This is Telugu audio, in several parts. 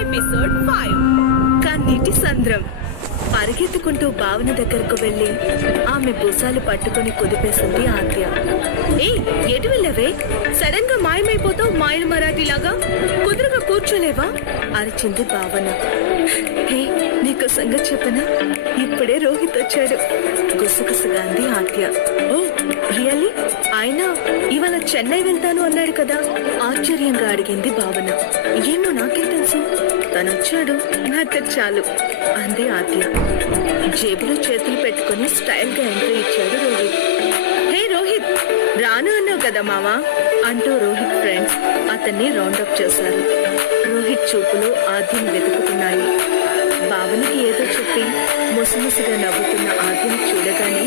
ఎపిసోడ్ 5 కన్నీటి సంద్రం. పరిగెత్తుకుంటూ భావన దగ్గరకు వెళ్లి ఆమె భుజాలు పట్టుకుని కుదిపేసింది ఆద్య. ఏ ఎటు వెళ్ళవే? సడన్ గా మాయమైపోతావు మాయల మరాఠీలాగా. కుదురుగా కూర్చోలేవా అరిచింది భావన. హే నీకు సంగతి చెప్పనా, ఇప్పుడే రోహిత్ వచ్చాడు గుసగుసగా అంది ఆద్య. ఓ రియల్లీ? ఆయన ఇవాళ చెన్నై వెళ్తాను అన్నాడు కదా ఆశ్చర్యంగా అడిగింది భావన. ఏమో నాకేం తెలుసు, తనొచ్చాడు నాకు చాలు అంది ఆద్య. జేబులో చేతులు పెట్టుకుని స్టైల్ గా ఎంట్రీ ఇచ్చాడు రోహిత్. హే రోహిత్, రాను అన్నావు కదా మావా అంటూ రోహిత్ ఫ్రెండ్స్ అతన్ని రౌండప్ చేశారు. రోహిత్ చూపులు ఆద్యను వెతుకుతున్నాయి. భావనకి ఏదో చెప్పి ముసిముసిగా నవ్వుతున్న ఆద్యను చూడగానే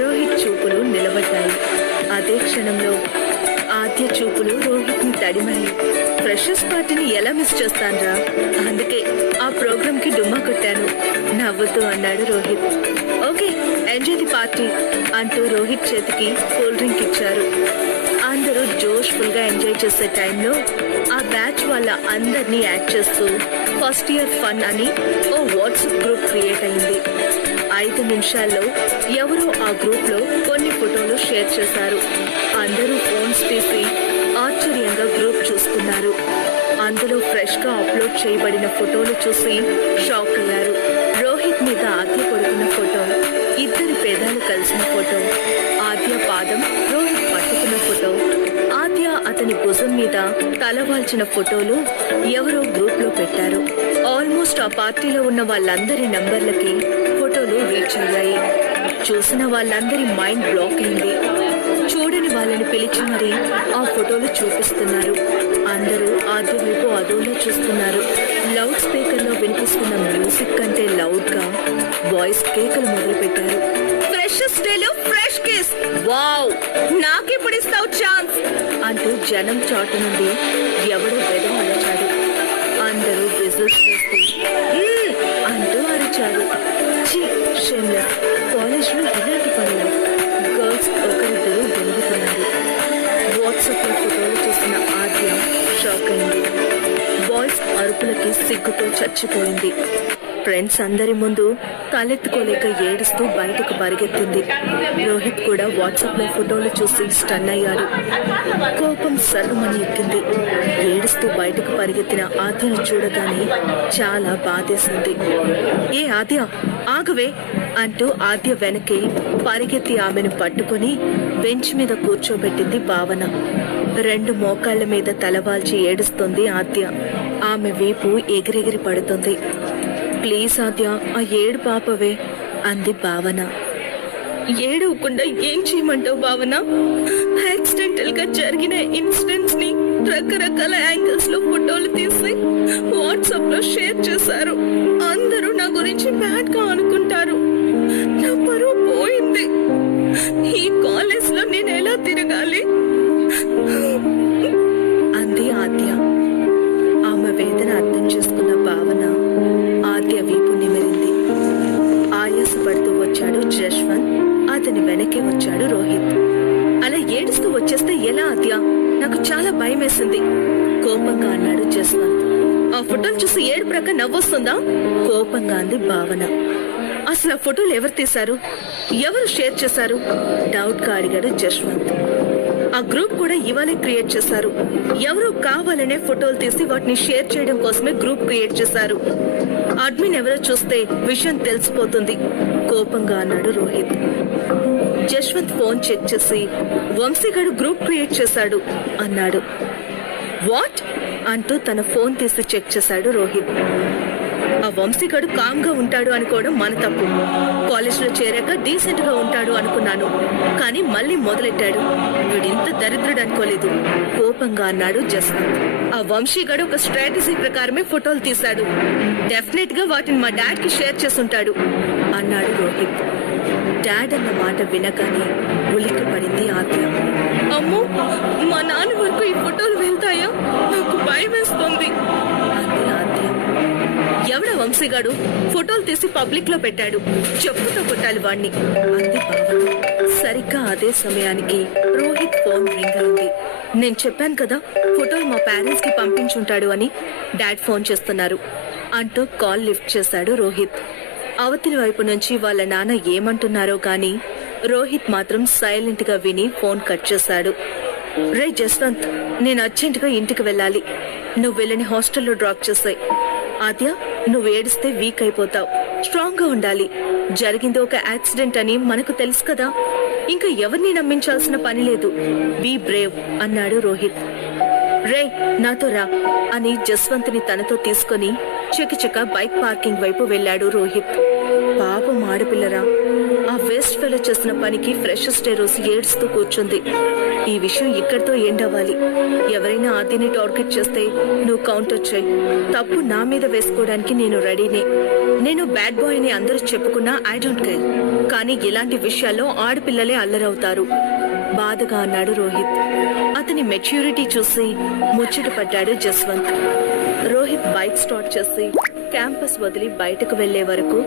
రోహిత్ చూపులు నిలబడ్డాయి. అదే క్షణంలో ఆద్య చూపులు రోహిత్ ని తడిమాయి. ఫ్రెషర్స్ పార్టీని ఎలా మిస్ చేస్తాన్రా, అందుకే ఆ ప్రోగ్రామ్ కి డుమ్మా కొట్టాను నవ్వుతూ అన్నాడు Rohit. Okay enjoy the party అంటూ రోహిత్ చేతికి కూల్ డ్రింక్ ఇచ్చారు. అందరూ జోష్ఫుల్ గా ఎంజాయ్ చేసే టైంలో ఆ బ్యాచ్ వాళ్ళ అందరినీ యాడ్ చేస్తూ ఫస్ట్ ఇయర్ ఫన్ అని ఓ వాట్సాప్ గ్రూప్ క్రియేట్ అయింది. 5 నిమిషాల్లో ఎవరో ఆ గ్రూప్ లో కొన్ని ఫోటోలు షేర్ చేశారు. అందరూ ఫోన్స్ తీసి ఆశ్చర్యంగా గ్రూప్ చూస్తున్నారు. అందులో ఫ్రెష్ గా అప్లోడ్ చేయబడిన ఫోటోలు చూసి షాక్ అయ్యారు. రోహిత్ మీద ఆద్య పడుకున్న ఫోటో, ఇద్దరి పేదాలు కలిసిన ఫోటో, ఆద్య పాదం రోహిత్ పట్టుకున్న ఫోటో, ఆద్య అతని భుజం మీద తలవాల్చిన ఫోటోలు ఎవరో గ్రూప్ లో పెట్టారు. ఆల్మోస్ట్ ఆ పార్టీలో ఉన్న వాళ్ళందరి నంబర్లకి ఫోటోలు రీచ్ అయ్యాయి. చూసిన వాళ్ళందరి మైండ్ బ్లాక్ అయింది. చూడని వాళ్ళని పిలిచి మరీ ఆ ఫోటోలు చూపిస్తున్నారు. అందరూ ఆద్య వైపు అదోలా చూస్తున్నారు. లౌడ్ స్పీకర్ లో వినిపిస్తున్న మ్యూజిక్ కంటే లౌడ్ గా వాయిస్ కేకలు మొదలు పెట్టారు. ఫ్రెషెస్ డేలో ఫ్రెష్ కిస్, వావ్ నాకిప్పుడు ఇస్తావు ఛాన్స్ అంటూ జనం చాటు నుండి ఎవడో బెదం అరిచాడు. అందరూ విజిల్స్ వేస్తూ అంటూ అరిచారు. కాలేజ్ లో ఇలాంటి పనులు గర్ల్స్ ఒకరిద్దరు దొంగతున్నారు. వాట్సాప్ లో ఫోటోలు చూసిన ఆద్య షాక్ అయింది. బాయ్స్ అరుపులకి సిగ్గుతో చచ్చిపోయింది. ఫ్రెండ్స్ అందరి ముందు తలెత్తుకోలేక ఏడుస్తూ బయటకు పరిగెత్తింది. రోహిత్ కూడా వాట్సాప్ లో ఫోటోలు చూసి స్టన్ అయ్యాడు. కోపం సర్వమని ఎక్కింది. ఏడుస్తూ బయటకు పరిగెత్తిన ఆద్యను చూడగానే చాలా బాధేసింది. ఏ ఆద్య ఆగవే అంటూ ఆద్య వెనక్కి పరిగెత్తి ఆమెను పట్టుకుని బెంచ్ మీద కూర్చోబెట్టింది భావన. 2 మోకాళ్ల మీద తలవాల్చి ఏడుస్తుంది ఆద్య. ఆమె వీపు ఎగిరెగిరి పడుతుంది. ప్లీజ్ ఆద్య ఆ ఏడు పాపవే అంది భావన. ఏడవకుండా ఏం చేయమంటావు భావన? యాక్సిడెంటల్ గా జరిగిన ఇన్సిడెంట్స్ ని రకరకాల యాంగిల్స్ లో ఫోటోలు తీసి వాట్సాప్ లో షేర్ చేశారు. అందరూ నా గురించి బ్యాడ్ గా అనుకుంటారు. నా పరువు పోయింది. ఈ కాలేజ్ లో నేను ఎలా తిరగాలి అంది ఆద్య. ఆమె వేదన అర్థం చేసుకున్న భావన ఆద్య వీపు నిమిరింది. ఆయాసపడుతూ వచ్చాడు జశ్వంత్. అతని వెనక్కి వచ్చాడు రోహిత్. అలా ఏడుస్తూ వచ్చేస్తే ఎలా ఆద్య? నాకు చాలా భయం వేసింది కోపంగా అన్నాడు జశ్వంత్. ఆ ఫోటోలు చూసి ఏడుప్రక నవ్వొస్తుందా కోపంగా అంది భావన. అసలు ఆ ఫోటోలు ఎవరు తీశారు, ఎవరు షేర్ చేశారు డౌట్ గా అడిగాడు జశ్వంత్. ఆ గ్రూప్ కూడా ఇవాళే క్రియేట్ చేశారు. ఎవరో కావాలనే ఫోటోలు తీసి వాటిని షేర్ చేయడం కోసమే గ్రూప్ క్రియేట్ చేశారు. అడ్మిన్ ఎవరో చూస్తే విషయం తెలిసిపోతుంది కోపంగా అన్నాడు రోహిత్. జశ్వంత్ ఫోన్ చెక్ చేసి వంశీగాడు గ్రూప్ క్రియేట్ చేశాడు అన్నాడు. వాట్ అంటూ తన ఫోన్ తీసి చెక్ చేశాడు రోహిత్. ఆ వంశీగాడు కామ్ గా ఉంటాడు అనుకోవడం మన తప్పు. కాలేజ్ లో చేరాక డీసెంట్ గా ఉంటాడు అనుకున్నాను, కానీ మళ్ళీ మొదలెట్టాడు. వీడింత దరిద్రుడు అనుకోలేదు కోపంగా అన్నాడు జస్వంత్. ఆ వంశీగాడు ఒక స్ట్రాటజీ ప్రకారమే ఫోటోలు తీశాడు. డెఫినెట్ గా వాటిని మా డాడ్ కి షేర్ చేసుంటాడు అన్నాడు రోహిత్. డాడ్ అన్న మాట వినగానే ఉలిక్కి పడింది ఆద్య. అమ్మో మా నాన్న వరకు ఈ ఫోటోలు వెళ్తాయా, నాకు భయం వేస్తుంది అంది ఆద్య. ఎవడ వంశీగాడు ఫోటోలు తీసి పబ్లిక్ లో పెట్టాడు, చెప్పుతో కొట్టాలి వాణ్ణి అంది భావన. సరిగ్గా అదే సమయానికి రోహిత్ ఫోన్ రింగ్ అయింది. నేను చెప్పాను కదా ఫోటోలు మా పేరెంట్స్ కి పంపించుంటాడు అని. డాడ్ ఫోన్ చేస్తున్నారు అంటూ కాల్ లిఫ్ట్ చేశాడు రోహిత్. అవతలి వైపు నుంచి వాళ్ళ నాన్న ఏమంటున్నారో గాని రోహిత్ మాత్రం సైలెంట్ గా విని ఫోన్ కట్ చేశాడు. రే జస్వంత్, నేను అర్జెంట్ గా ఇంటికి వెళ్ళాలి. నువ్వు వెళ్ళని హాస్టల్లో డ్రాప్ చేసాయి. ఆద్య, నువ్వు ఏడిస్తే వీక్ అయిపోతావు. స్ట్రాంగ్ గా ఉండాలి. జరిగింది ఒక యాక్సిడెంట్ అని మనకు తెలుసు కదా. ఇంకా ఎవరిని నమ్మించాల్సిన పని లేదు. బీ బ్రేవ్ అన్నాడు రోహిత్. రే నాతో రా అని జస్వంత్ని తనతో తీసుకుని చకచక బైక్ పార్కింగ్ వైపు వెళ్ళాడు రోహిత్. పాపం ఆడపిల్లరా, ఆ వేస్ట్ ఫెలో చేసిన పనికి ఫ్రెషర్స్ డే రోజు ఏడుస్తూ కూర్చుంది. ఈ విషయం ఇక్కడితో ఎండ్ అవ్వాలి. ఎవరైనా ఆద్యని టార్గెట్ చేస్తే నువ్వు కౌంటర్ చేయి. తప్పు నా మీద వేసుకోవడానికి నేను రెడీనే. నేను బ్యాడ్ బాయ్ అని అందరూ చెప్పుకున్నా ఐ డోంట్ కేర్. కానీ ఇలాంటి విషయాల్లో ఆడపిల్లలే అల్లరవుతారు బాధగా అన్నాడు రోహిత్. అతని మెచ్యూరిటీ చూసి ముచ్చట పడ్డాడు జస్వంత్. రోహిత్ బైక్ స్టార్ట్ చేసి క్యాంపస్ వదిలి బయటకు వెళ్లే వరకు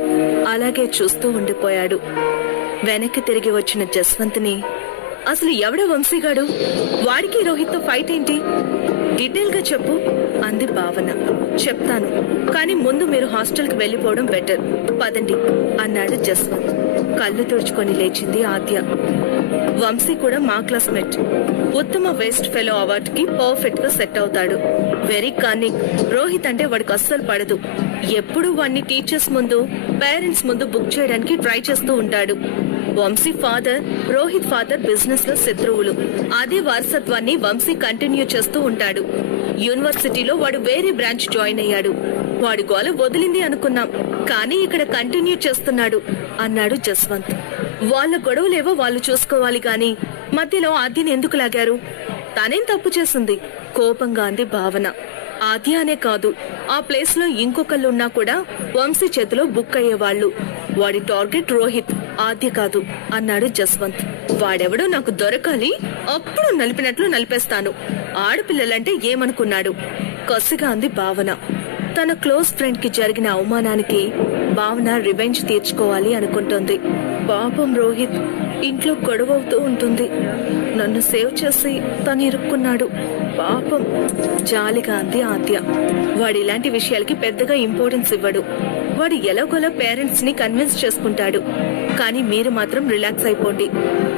అలాగే చూస్తూ ఉండిపోయాడు. వెనక్కి తిరిగి వచ్చిన జస్వంత్ని, అసలు ఎవడ వంశీగాడు? వాడికి రోహిత్ తో ఫైట్ ఏంటి? డీటెయిల్ గా చెప్పు అంది భావన. చెప్తాను, కానీ ముందు మీరు హాస్టల్ కి వెళ్లిపోవడం బెటర్. పదండి అన్నాడు జస్వంత్. కళ్ళు తుడుచుకొని లేచింది ఆద్య. వంశీ కూడా మా క్లాస్మేట్. ఉత్తమ వేస్ట్ ఫెలో అవార్డ్ కి పర్ఫెక్ట్ గా సెట్ అవుతాడు. Very cunning. రోహిత్ అంటే వాడికి అస్సలు పడదు. ఎప్పుడు వాడిని టీచర్స్ ముందు, పేరెంట్స్ ముందు బుక్ చేయడానికి ట్రై చేస్తూ ఉంటాడు. Vamshi father, Rohit father business లో శత్రువులు. అదే వారసత్వాన్ని వంశీ కంటిన్యూ చేస్తూ ఉంటాడు. యూనివర్సిటీలో వాడు వేరే బ్రాంచ్ జాయిన్ అయ్యాడు. వాడి గోల వదిలింది అనుకున్నాం, కానీ ఇక్కడ కంటిన్యూ చేస్తున్నాడు అన్నాడు జస్వంత్. వాళ్ళ గొడవలేవో వాళ్ళు చూసుకోవాలి గాని మధ్యలో ఆద్యని ఎందుకు లాగారు? తనేం తప్పు చేసింది? కోపంగా అంది భావన. ఆద్య అనే కాదు, ఆ ప్లేస్ లో ఇంకొకళ్ళున్నా కూడా వంశీ చేతిలో బుక్ అయ్యేవాళ్లు. వాడి టార్గెట్ రోహిత్, ఆద్య కాదు అన్నాడు జస్వంత్. వాడెవడో నాకు దొరకాలి, అప్పుడు నలిపినట్లు నలిపేస్తాను. ఆడపిల్లలంటే ఏమనుకున్నాడు? కసిగా అంది భావన. తన క్లోజ్ ఫ్రెండ్ కి జరిగిన అవమానానికి భావన రివెంజ్ తీర్చుకోవాలి అనుకుంటోంది. పాపం రోహిత్ ఇంట్లో గొడవవుతూ ఉంటుంది. నన్ను సేవ్ చేసి తను ఇరుక్కున్నాడు. పాపం జాలిగా అంది ఆద్య. వాడు ఇలాంటి విషయాలకి పెద్దగా ఇంపార్టెన్స్ ఇవ్వడు. వాడు ఎలాగోలా పేరెంట్స్ ని కన్విన్స్ చేసుకుంటాడు. కానీ మీరు మాత్రం రిలాక్స్ అయిపోండి.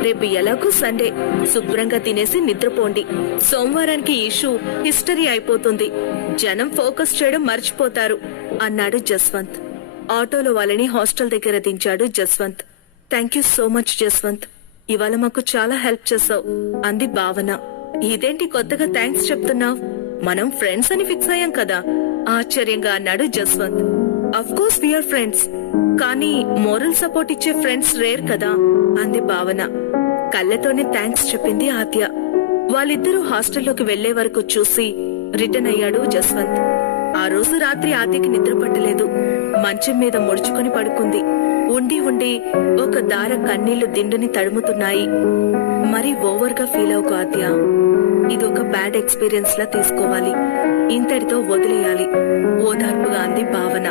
రేపు ఎలాగో సండే, శుభ్రంగా తినేసి నిద్రపోండి. సోమవారానికి ఇష్యూ హిస్టరీ అయిపోతుంది. జనం ఫోకస్ చేయడం మర్చిపోతారు అన్నాడు జస్వంత్. ఆటోలో వాళ్ళని హాస్టల్ దగ్గర దించాడు Jaswanth. Thank you so much Jaswanth, ఇవాళ మాకు చాలా హెల్ప్ చేసావు అంది భావన. ఇదేంటి కొత్తగా థ్యాంక్స్ చెప్తున్నావు? మనం ఫ్రెండ్స్ అని ఫిక్స్ అయ్యాం కదా ఆశ్చర్యంగా అన్నాడు Jaswant. Of course we are friends, కానీ మోరల్ సపోర్ట్ ఇచ్చే ఫ్రెండ్స్ రేర్ కదా అంది భావన. కళ్ళతోనే థ్యాంక్స్ చెప్పింది ఆద్య. వాళ్ళిద్దరూ హాస్టల్లోకి వెళ్లే వరకు చూసి రిటర్న్ అయ్యాడు జస్వంత్. ఆ రోజు రాత్రి ఆద్యకి నిద్ర పట్టలేదు. మంచం మీద ముడుచుకొని పడుకుంది. ఉండి ఉండి ఒక దార కన్నీళ్లు దిండుని తడుముతున్నాయి. మరి ఓవర్ గా ఫీల్ అవ్వకు ఆద్య. ఇదొక బ్యాడ్ ఎక్స్పీరియన్స్ లా తీసుకోవాలి. ఇంతటితో వదిలేయాలి ఓదార్పుగా అంది భావన.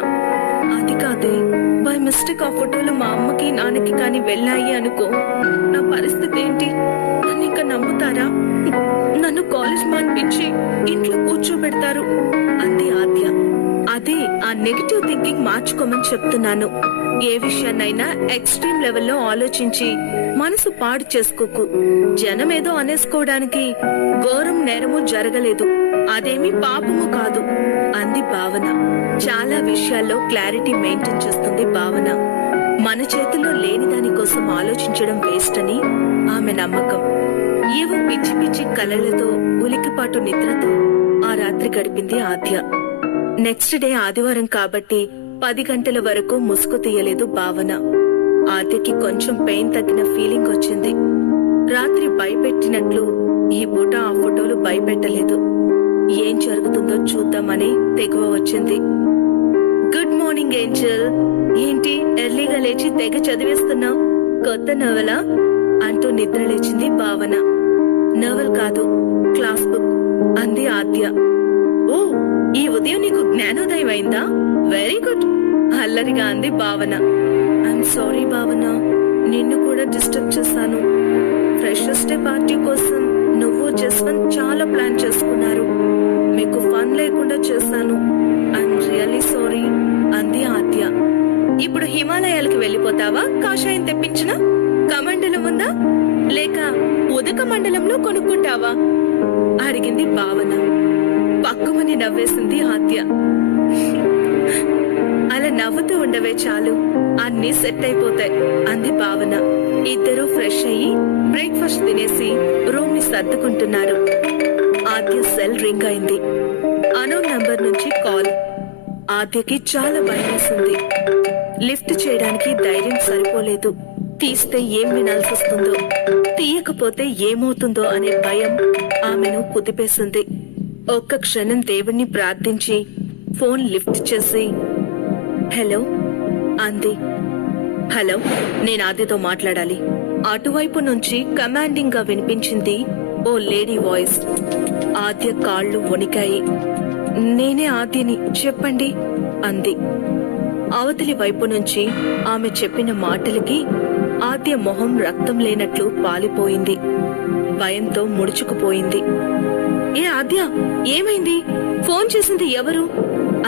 అది కాదే, బై మిస్టేక్ ఆ ఫోటోలు మా అమ్మకి నాన్నకి కాని వెళ్ళాయి అనుకో, నా పరిస్థితి ఏంటి? నన్ను ఇంకా నమ్ముతారా? నన్ను కాలేజ్ మానిపించి ఇంట్లో కూర్చోబెడతారు అంది ఆద్య. అదే ఆ నెగటివ్ థింకింగ్ మార్చుకోమని చెప్తున్నాను. ఏ విషయాన్నైనా ఎక్స్ట్రీమ్ లెవెల్లో ఆలోచించి మనసు పాడు చేసుకోకు. జనమేదో అనేసుకోవడానికి ఘోరం నేరము జరగలేదు, అదేమీ పాపము కాదు అంది భావన. చాలా విషయాల్లో క్లారిటీ మెయింటైన్ చేస్తుంది భావన. మన చేతుల్లో లేని దానికోసం ఆలోచించడం వేస్ట్ అని ఆమె నమ్మకం. ఏవో పిచ్చి పిచ్చి కలలతో ఉలికిపాటు నిద్రతో ఆ రాత్రి గడిపింది ఆద్య. నెక్స్ట్ డే ఆదివారం కాబట్టి 10 గంటల వరకు ముసుగు తీయలేదు భావన. ఆద్యకి కొంచెం పెయిన్ తగ్గిన ఫీలింగ్ వచ్చింది. రాత్రి భయపెట్టినట్లు ఈ పూట ఆ ఫోటోలు భయపెట్టలేదు. ఏం జరుగుతుందో చూద్దామని తెగువ వచ్చింది. Good morning Angel. ఏంటి ఎర్లీగా లేచి తెగ చదివేస్తున్నావు? కొత్త నవలా అంటూ నిద్ర లేచింది భావన. నవల్ కాదు, క్లాస్ బుక్ అంది ఆద్య. ఓ, ఈ ఉదయం నీకు జ్ఞానోదయం అయిందా? వెరీ గుడ్ అల్లరిగా అంది భావన. ఐఎమ్ సారీ భావన, నిన్ను కూడా డిస్టర్బ్ చేశాను. ఫ్రెషర్స్ డే పార్టీ కోసం నువ్వు జస్వంత్ చాలా ప్లాన్ చేసుకున్నారు. మీకు ఫన్ లేకుండా చేశాను. ఐఎమ్ రియల్లీ సారీ అంది ఆద్య. ఇప్పుడు హిమాలయాలకు వెళ్ళిపోతావా? కాషాయం తెప్పించిన కమండలం ఉందా లేక ఉదక మండలంలో కొనుక్కుంటావా అడిగింది భావన. పక్కుమని నవ్వేసింది ఆద్య. అలా నవ్వుతూ ఉండవే చాలు, అన్నీ సెట్ అయిపోతాయి అంది భావన. ఇద్దరూ ఫ్రెష్ అయ్యి బ్రేక్ఫాస్ట్ తినేసి రూమ్ ని సర్దుకుంటున్నారు. ఆద్య సెల్ రింగ్ అయింది. అనోన్ నంబర్ నుంచి కాల్. ఆద్యకి చాలా భయమేసింది. లిఫ్ట్ చేయడానికి ధైర్యం సరిపోలేదు. తీస్తే ఏం వినాల్సి వస్తుందో, తీయకపోతే ఏమవుతుందో అనే భయం ఆమెను కుదిపేసింది. ఒక్క క్షణం దేవుణ్ణి ప్రార్థించి ఫోన్ లిఫ్ట్ చేసి హలో అంది. హలో, నేను ఆద్యతో మాట్లాడాలి. అటువైపు నుంచి కమాండింగ్ గా వినిపించింది ఓ లేడీ వాయిస్. ఆద్య కాళ్ళు వణికాయి. నేనే ఆద్యని, చెప్పండి అంది. అవతలి వైపు నుంచి ఆమె చెప్పిన మాటలకి ఆద్య మొహం రక్తం లేనట్లు పాలిపోయింది. భయంతో ముడుచుకుపోయింది. ఏ ఆద్య, ఏమైంది? ఫోన్ చేసింది ఎవరు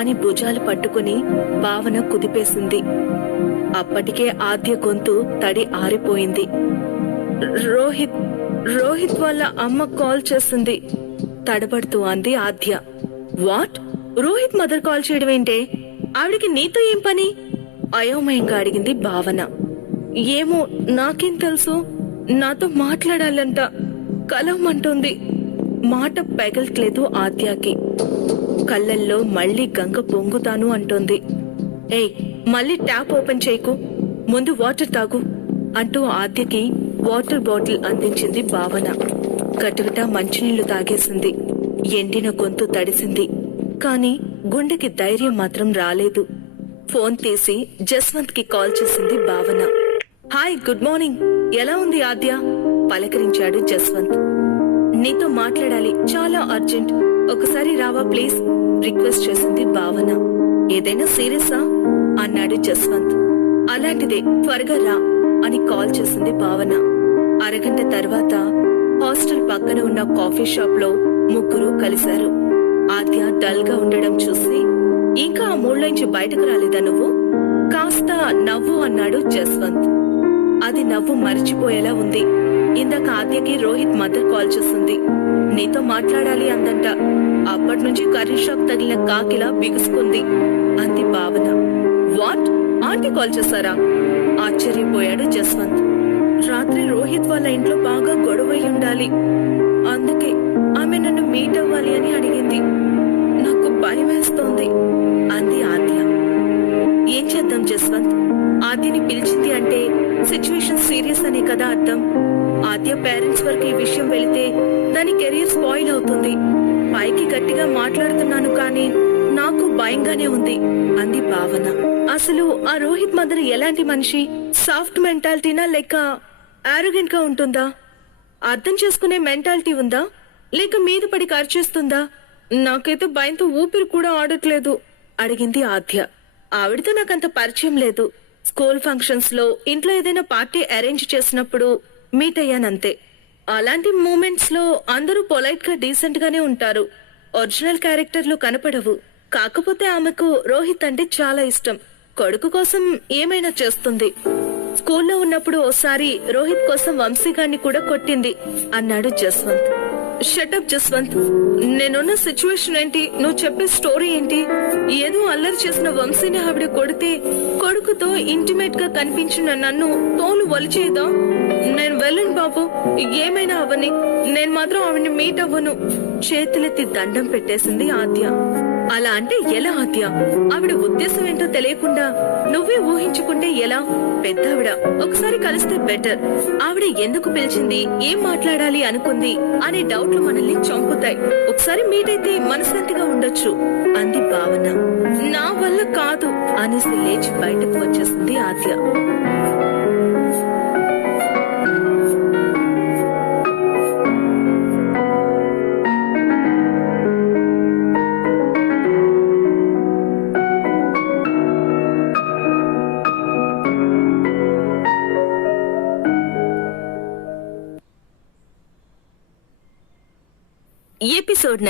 అని భుజాలు పట్టుకుని భావన కుదిపేసింది. అప్పటికే ఆద్య గొంతు తడి ఆరిపోయింది. రోహిత్ వాళ్ళ అమ్మ కాల్ చేసింది తడబడుతూ అంది ఆద్య. వాట్? రోహిత్ మదర్ కాల్ చేయడం ఏంటే? ఆవిడికి నీతో ఏం పని? అయోమయంగా అడిగింది భావన. ఏమో, నాకేం తెలుసు. నాతో మాట్లాడాలంట, కలవమంటుంది. మాట పెగల్ట్లేదు ఆద్యాకి. కళ్ళల్లో మళ్లీ గంగ పొంగుతాను అంటోంది. ఏయ్, మళ్ళీ ట్యాప్ ఓపెన్ చేయకు, ముందు వాటర్ తాగు అంటూ ఆద్యకి వాటర్ బాటిల్ అందించింది భావన. గటగట మంచినీళ్లు తాగేసింది. ఎండిన గొంతు తడిసింది. కాని గుండెకి ధైర్యం మాత్రం రాలేదు. ఫోన్ తీసి జస్వంత్ కి కాల్ చేసింది భావన. Hi, good morning. ఎలా ఉంది ఆద్య? పలకరించాడు జస్వంత్. నీతో మాట్లాడాలి, చాలా అర్జెంట్. ఒకసారి రావా ప్లీజ్ రిక్వెస్ట్ చేసింది భావన. ఏదైనా సీరియసా అన్నాడు జస్వంత్. అలాంటిదే, త్వరగా రా అని కాల్ చేసింది భావన. అరగంట తర్వాత హాస్టల్ పక్కన ఉన్న కాఫీ షాప్ లో ముగ్గురు కలిశారు. ఆద్య డల్ గా ఉండడం చూసి, ఇంకా ఆ మూడ్లోంచి బయటకు రాలేదా నువ్వు? కాస్త నవ్వు అన్నాడు జస్వంత్. అది నవ్వు మరిచిపోయేలా ఉంది. ఇందాక ఆద్యకి రోహిత్ మదర్ కాల్ చేసింది. నీతో మాట్లాడాలి అందంట. అప్పటి నుంచి కర్రీ షాక్ తగిలిన కాకిలా బిగుసుకుంది అంది భావన. వాట్? ఆంటీ కాల్ చేశారా? ఆశ్చర్యపోయాడు జస్వంత్. రాత్రి రోహిత్ వాళ్ళ ఇంట్లో బాగా గొడవ ఉండాలి, అందుకే ఆమె నన్ను మీట్ అవ్వాలి అని అడిగింది. నాకు భయం వేస్తోంది అంది ఆద్య. ఏం చేద్దాం జస్వంత్? ఆద్యని పిలిచింది అంటే సిచ్యువేషన్ సీరియస్ అనే కదా అర్థం. ఆద్య పేరెంట్స్ వరకు ఈ విషయం వెళితే దాని కెరీర్ స్పాయిల్ అవుతుంది. పైకి గట్టిగా మాట్లాడుతున్నాను కానీ నాకు భయంగానే ఉంది అంది భావన. అసలు ఆ రోహిత్ మదర్ ఎలాంటి మనిషి? సాఫ్ట్ మెంటాలిటీనా లేక ఆరోగెంట్ గా ఉంటుందా? అర్థం చేసుకునే మెంటాలిటీ ఉందా లేక మీద పడి ఖర్చేస్తుందా? నాకైతే భయంతో ఊపిరి కూడా ఆడట్లేదు అడిగింది ఆద్య. ఆవిడతో నాకంత పరిచయం లేదు. స్కూల్ ఫంక్షన్స్ లో, ఇంట్లో ఏదైనా పార్టీ అరేంజ్ చేసినప్పుడు మీట్ అయ్యానంతే. అలాంటి మూమెంట్స్ లో అందరూ పొలైట్ గా డీసెంట్ గానే ఉంటారు. ఒరిజినల్ క్యారెక్టర్లు కనపడవు. కాకపోతే ఆమెకు రోహిత్ అంటే చాలా ఇష్టం. కొడుకు కోసం ఏమైనా చేస్తుంది. స్కూల్లో ఉన్నప్పుడు ఓసారి రోహిత్ కోసం వంశీగాన్ని కూడా కొట్టింది అన్నాడు జస్వంత్. షటప్ జస్వంత్, నేనున్న సిచ్యువేషన్ ఏంటి, నువ్వు చెప్పే స్టోరీ ఏంటి? ఏదో అల్లరి చేసిన వంశీని ఆవిడ కొడితే కొడుకుతో ఇంటిమేట్ గా కనిపించిన నన్ను తోలు వలిచేదా? నేను వెళ్ళను బాబు, ఏమైనా అవని, నేను మాత్రం ఆవిడ్ని మీట్ అవ్వను. చేతులెత్తి దండం పెట్టేసింది ఆద్య. అలా అంటే ఎలా ఆద్య? ఆవిడ ఉద్దేశం ఏంటో తెలియకుండా నువ్వే ఊహించుకుంటే ఎలా? పెద్దావిడ, ఒకసారి కలిస్తే బెటర్. ఆవిడ ఎందుకు పిలిచింది, ఏం మాట్లాడాలి అనుకుంది అనే డౌట్లు మనల్ని చంపుతాయి. ఒకసారి మీట్ అయితే మనశ్శాంతిగా ఉండొచ్చు అంది భావన. నా వల్ల కాదు అనేసి లేచి బయటకు వచ్చేసింది ఆద్య. ఎపిసోడ్